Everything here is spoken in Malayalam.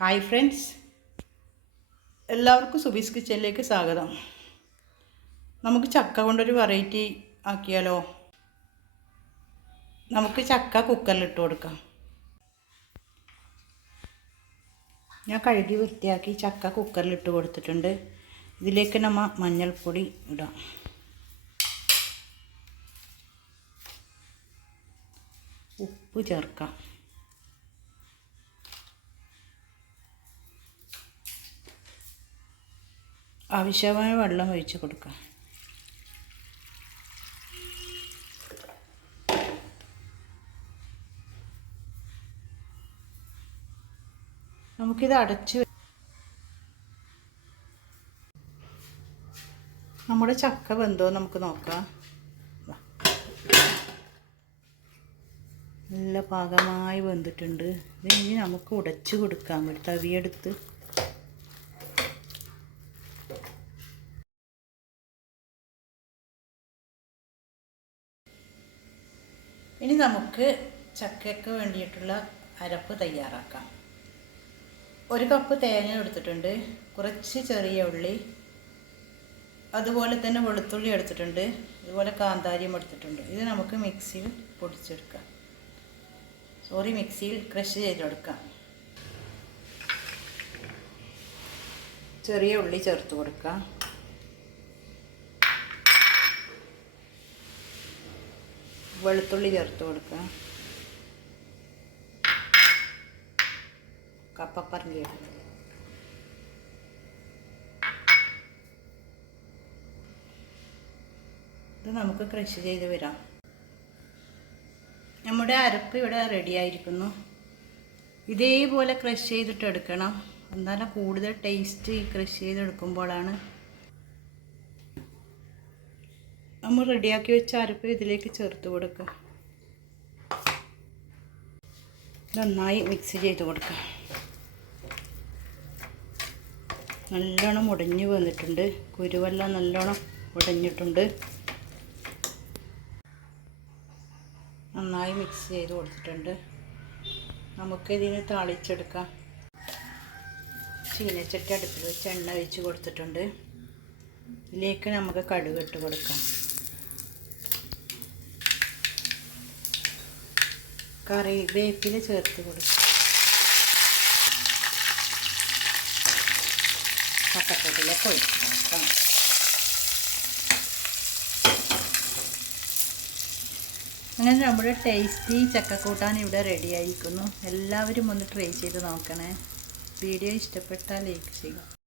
ഹായ് ഫ്രണ്ട്സ് എല്ലാവർക്കും സുബീസ് കിച്ചനിലേക്ക് സ്വാഗതം. നമുക്ക് ചക്ക കൊണ്ടൊരു വെറൈറ്റി ആക്കിയാലോ? നമുക്ക് ചക്ക കുക്കറിലിട്ട് കൊടുക്കാം. ഞാൻ കഴുകി വൃത്തിയാക്കി ചക്ക കുക്കറിലിട്ട് കൊടുത്തിട്ടുണ്ട്. ഇതിലേക്ക് നമ്മ മഞ്ഞൾപ്പൊടി ഇടാം. ഉപ്പ് ചേർക്കാം. ആവശ്യമായ വെള്ളം ഒഴിച്ച് കൊടുക്കാം. നമുക്കിത് അടച്ച് നമ്മുടെ ചക്ക വെന്തോ നമുക്ക് നോക്കാം. നല്ല പാകമായി വെന്തിട്ടുണ്ട്. ഇനി നമുക്ക് ഉടച്ചു കൊടുക്കാം. ഒരു തവിയെടുത്ത്. ഇനി നമുക്ക് ചക്കയ്ക്ക് വേണ്ടിയിട്ടുള്ള അരപ്പ് തയ്യാറാക്കാം. ഒരു കപ്പ് തേങ്ങ എടുത്തിട്ടുണ്ട്. കുറച്ച് ചെറിയ ഉള്ളി. അതുപോലെ തന്നെ വെളുത്തുള്ളി എടുത്തിട്ടുണ്ട്. അതുപോലെ കാന്താരിയും എടുത്തിട്ടുണ്ട്. ഇത് നമുക്ക് മിക്സിയിൽ പൊടിച്ചെടുക്കാം. സോറി മിക്സിയിൽ ക്രഷ് ചെയ്തെടുക്കാം. ചെറിയ ഉള്ളി ചേർത്ത് കൊടുക്കാം. വെളുത്തുള്ളി ചേർത്ത് കൊടുക്കുക. കപ്പപ്പറങ്കി ഇത് നമുക്ക് ക്രഷ് ചെയ്ത് വരാം. നമ്മുടെ അരപ്പ് ഇവിടെ റെഡിയായിരിക്കുന്നു ഇതേപോലെ ക്രഷ് ചെയ്തിട്ട് എടുക്കണം. എന്നാലും കൂടുതൽ ടേസ്റ്റ് ഈ ക്രഷ് ചെയ്തെടുക്കുമ്പോഴാണ് നമ്മൾ റെഡിയാക്കി വെച്ച അരപ്പ് ഇതിലേക്ക് ചേർത്ത് കൊടുക്കുക. നന്നായി മിക്സ് ചെയ്ത് കൊടുക്കുക. നല്ലോണം ഉടഞ്ഞു വന്നിട്ടുണ്ട്. കുരുവെല്ലാം നല്ലോണം ഉടഞ്ഞിട്ടുണ്ട്. നന്നായി മിക്സ് ചെയ്ത് കൊടുത്തിട്ടുണ്ട്. നമുക്കിതിന് താളിച്ചെടുക്കാം. ചീനച്ചട്ടി അടുപ്പിൽ വെച്ച് എണ്ണ ഒഴിച്ച് കൊടുത്തിട്ടുണ്ട്. ഇതിലേക്ക് നമുക്ക് കടുക് ഇട്ട് കൊടുക്കാം. കറിവേപ്പില ചേർത്ത് കൊടുക്കും. പച്ചക്കറിയിലേക്ക് ഒഴിച്ച് അങ്ങനെ നമ്മുടെ ടേസ്റ്റി ചക്കക്കൂട്ടാൻ ഇവിടെ റെഡി ആയിരിക്കുന്നു എല്ലാവരും ഒന്ന് ട്രൈ ചെയ്ത് നോക്കണേ. വീഡിയോ ഇഷ്ടപ്പെട്ടാൽ ലൈക്ക് ചെയ്യുക.